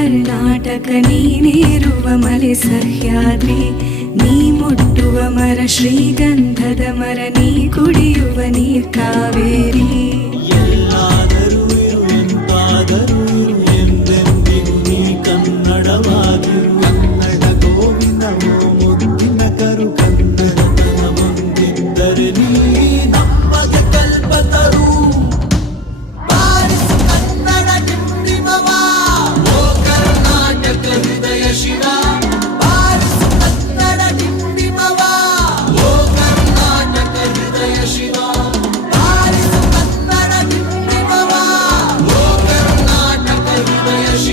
ಕರ್ನಾಟಕ ನೀನೇರುವ ಮಲೆ ಸಹ್ಯಾದ್ರಿ, ನೀ ಮುಟ್ಟುವ ಮರ ಶ್ರೀಗಂಧದ ಮರ, ನೀ ಕುಡಿಯುವ ನೀರ್ ಕಾವೇರಿ. ಎಲ್ಲಾದರೂ ಇರು ಎಂತಾದರೂ ಇರು ಎಂದೆಂದಿಗೂ ನೀ ಕನ್ನಡವಾಗಿರು. ಕನ್ನಡ ಗೋವಿಂದವೋ ಮುದ್ದಿನ ಕರು, ಕನ್ನಡತನ ಹೊಂದಿದ್ದರೆ ನೀ ನಮಗೆ ಕಲ್ಪತರು. ಬಾರಿಸು ಕನ್ನಡ ಡಿಂಡಿಮವ, ಓ ಕರ್ನಾಟಕ ಹೃದಯ ಶಿವ. ಬಾರಿಸು ಕನ್ನಡ ಡಿಂಡಿಮವ, ಓ ಕರ್ನಾಟಕ ಹೃದಯ ಶಿವ. ಬಾರಿಸು ಕನ್ನಡ ಡಿಂಡಿಮವ, ಓ ಕರ್ನಾಟಕ ಹೃದಯ ಶಿವ.